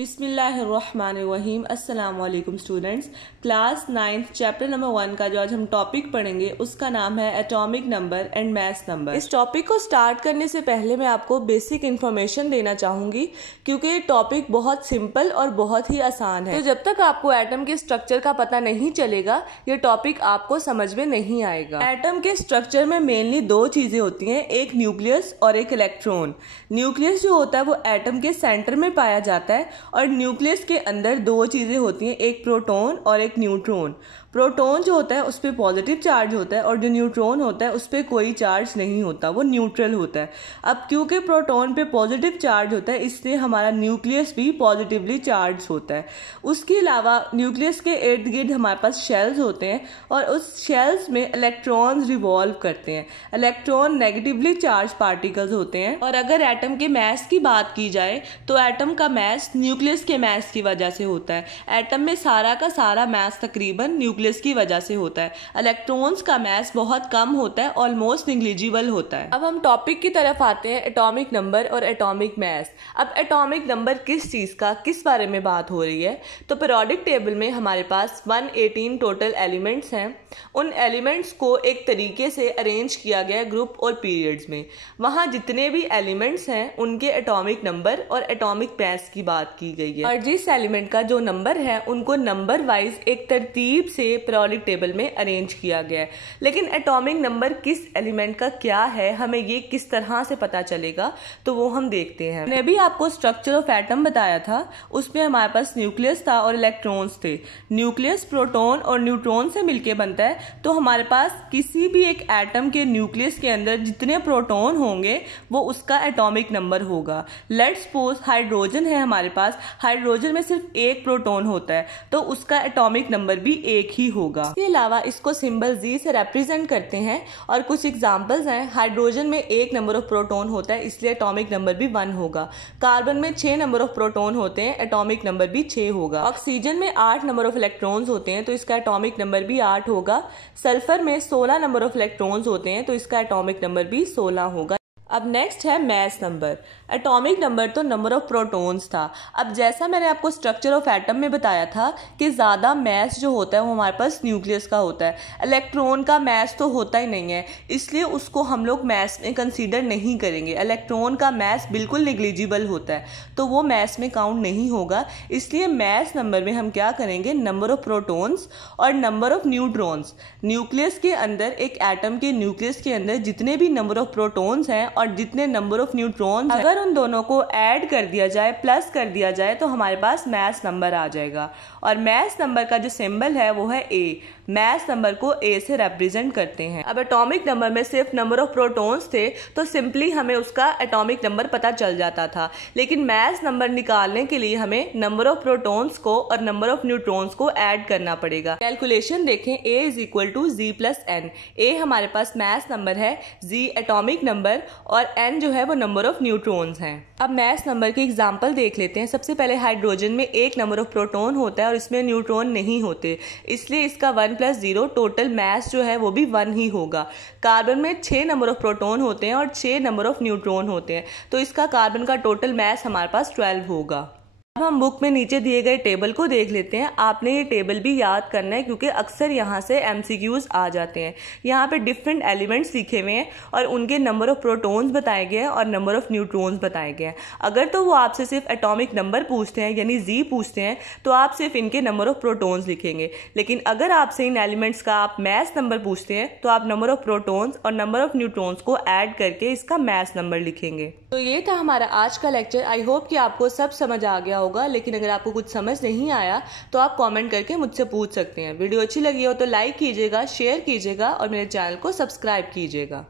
बिस्मिल्लाहिर्रहमानिर्रहीम। अस्सलाम वालेकुम students. Class 9th chapter number 1 का जो आज हम टॉपिक पढ़ेंगे उसका नाम है atomic number and mass number. इस टॉपिक को स्टार्ट करने से पहले मैं आपको बेसिक इन्फॉर्मेशन देना चाहूंगी क्योंकि ये टॉपिक बहुत सिंपल और बहुत ही आसान है। तो जब तक आपको एटम के स्ट्रक्चर का पता नहीं चलेगा ये टॉपिक आपको समझ में नहीं आएगा। एटम के स्ट्रक्चर में मेनली दो चीजें होती हैं, एक न्यूक्लियस और एक इलेक्ट्रॉन। न्यूक्लियस जो होता है वो एटम के सेंटर में पाया जाता है और न्यूक्लियस के अंदर दो चीजें होती हैं, एक प्रोटॉन और एक न्यूट्रॉन। प्रोटॉन जो होता है उस पर पॉजिटिव चार्ज होता है और जो न्यूट्रॉन होता है उस पर कोई चार्ज नहीं होता, वो न्यूट्रल होता है। अब क्योंकि प्रोटॉन पे पॉजिटिव चार्ज होता है इसलिए हमारा न्यूक्लियस भी पॉजिटिवली चार्ज होता है। उसके अलावा न्यूक्लियस के इर्द गिर्द हमारे पास शेल्स होते हैं और उस शेल्स में इलेक्ट्रॉन्स रिवॉल्व करते हैं। इलेक्ट्रॉन नेगेटिवली चार्ज पार्टिकल्स होते हैं। और अगर एटम के मास की बात की जाए तो एटम का मास न्यूक्लियस के मास की वजह से होता है। एटम में सारा का सारा मास तकरीबन न्यूक्लियस की वजह से होता है। इलेक्ट्रॉन्स का मास बहुत कम होता है, ऑलमोस्ट निग्लिजिबल होता है। अब हम टॉपिक की तरफ आते हैं, एटॉमिक नंबर और एटॉमिक मास। अब एटॉमिक नंबर किस चीज का, किस बारे में बात हो रही है? तो पीरियोडिक टेबल में हमारे पास 118 टोटल एलिमेंट्स हैं। उन एलिमेंट्स को एक तरीके से अरेंज किया गया ग्रुप और पीरियड्स में। वहां जितने भी एलिमेंट्स हैं उनके एटॉमिक नंबर और एटॉमिक मास की बात की गई है और जिस एलिमेंट का जो नंबर है उनको नंबर वाइज एक तरतीब से पीरियोडिक टेबल में अरेंज किया गया है। लेकिन एटॉमिक नंबर किस एलिमेंट का क्या है, हमें ये किस तरह से पता चलेगा, तो वो हम देखते हैं। मैंने भी आपको स्ट्रक्चर ऑफ एटम बताया था, उसमें हमारे पास न्यूक्लियस था और इलेक्ट्रॉन्स थे। न्यूक्लियस प्रोटॉन और न्यूट्रॉन से मिलकर बनता है। तो हमारे पास किसी भी एक एटम के न्यूक्लियस के अंदर जितने प्रोटॉन होंगे वो उसका एटॉमिक नंबर होगा। लेट्स सपोज हाइड्रोजन है हमारे पास, हाइड्रोजन में सिर्फ एक प्रोटॉन होता है तो उसका एटॉमिक नंबर भी एक ही होगा। इसके अलावा इसको सिंबल जी से रिप्रेजेंट करते हैं और कुछ एग्जांपल्स हैं। हाइड्रोजन में एक नंबर ऑफ प्रोटॉन होता है इसलिए एटॉमिक नंबर भी 1 होगा। कार्बन में 6 नंबर ऑफ प्रोटॉन होते हैं, एटॉमिक नंबर भी 6 होगा। ऑक्सीजन में 8 नंबर ऑफ इलेक्ट्रॉन्स होते हैं तो इसका एटॉमिक नंबर भी 8 होगा। सल्फर में 16 नंबर ऑफ इलेक्ट्रॉन्स होते हैं तो इसका एटॉमिक नंबर भी 16 होगा। अब नेक्स्ट है मास नंबर। एटॉमिक नंबर तो नंबर ऑफ प्रोटॉन्स था। अब जैसा मैंने आपको स्ट्रक्चर ऑफ एटम में बताया था कि ज़्यादा मास जो होता है वो हमारे पास न्यूक्लियस का होता है। इलेक्ट्रॉन का मास तो होता ही नहीं है इसलिए उसको हम लोग मास में कंसीडर नहीं करेंगे। इलेक्ट्रॉन का मास बिल्कुल निग्लिजिबल होता है तो वो मास में काउंट नहीं होगा। इसलिए मास नंबर में हम क्या करेंगे, नंबर ऑफ प्रोटॉन्स और नंबर ऑफ न्यूट्रॉन्स। न्यूक्लियस के अंदर, एक एटम के न्यूक्लियस के अंदर जितने भी नंबर ऑफ प्रोटॉन्स हैं और जितने नंबर ऑफ न्यूट्रॉन्स, अगर उन दोनों को ऐड कर दिया जाए, प्लस कर दिया जाए तो हमारे पास मास नंबर आ जाएगा। और मास नंबर का जो सिंबल है वो है ए। मास नंबर को ए से रिप्रेजेंट करते हैं। अब एटॉमिक नंबर में सिर्फ नंबर ऑफ प्रोटॉन्स थे तो सिंपली हमें उसका एटॉमिक नंबर पता चल जाता था। लेकिन मास नंबर निकालने के लिए हमें नंबर ऑफ प्रोटॉन्स को और नंबर ऑफ न्यूट्रॉन्स को ऐड करना पड़ेगा। कैलकुलेशन देखें, A is equal to Z plus N. A हमारे पास मास नंबर है, जी एटॉमिक नंबर और n जो है वो नंबर ऑफ न्यूट्रॉन्स हैं। अब मास नंबर की एग्जांपल देख लेते हैं। सबसे पहले हाइड्रोजन में एक नंबर ऑफ प्रोटॉन होता है और इसमें न्यूट्रॉन नहीं होते इसलिए इसका 1 + 0 टोटल मास जो है वो भी 1 ही होगा। कार्बन में 6 नंबर ऑफ प्रोटॉन होते हैं और 6 नंबर ऑफ न्यूट्रॉन होते हैं तो इसका कार्बन का टोटल मास हमारे पास 12 होगा। अब हम बुक में नीचे दिए गए टेबल को देख लेते हैं। आपने ये टेबल भी याद करना है क्योंकि अक्सर यहाँ से MCQs आ जाते हैं। यहाँ पे डिफरेंट एलिमेंट्स लिखे हुए हैं और उनके नंबर ऑफ प्रोटॉन्स बताए गए हैं और नंबर ऑफ न्यूट्रॉन्स बताए गए हैं। अगर तो वो आपसे सिर्फ एटॉमिक नंबर पूछते हैं यानी जी पूछते हैं तो आप सिर्फ इनके नंबर ऑफ प्रोटॉन्स लिखेंगे। लेकिन अगर आपसे इन एलिमेंट्स का आप मास नंबर पूछते हैं तो आप नंबर ऑफ प्रोटॉन्स और नंबर ऑफ न्यूट्रॉन्स को ऐड करके इसका मास नंबर लिखेंगे। तो ये था हमारा आज का लेक्चर। आई होप कि आपको सब समझ आ गया होगा। लेकिन अगर आपको कुछ समझ नहीं आया तो आप कमेंट करके मुझसे पूछ सकते हैं। वीडियो अच्छी लगी हो तो लाइक कीजिएगा, शेयर कीजिएगा और मेरे चैनल को सब्सक्राइब कीजिएगा।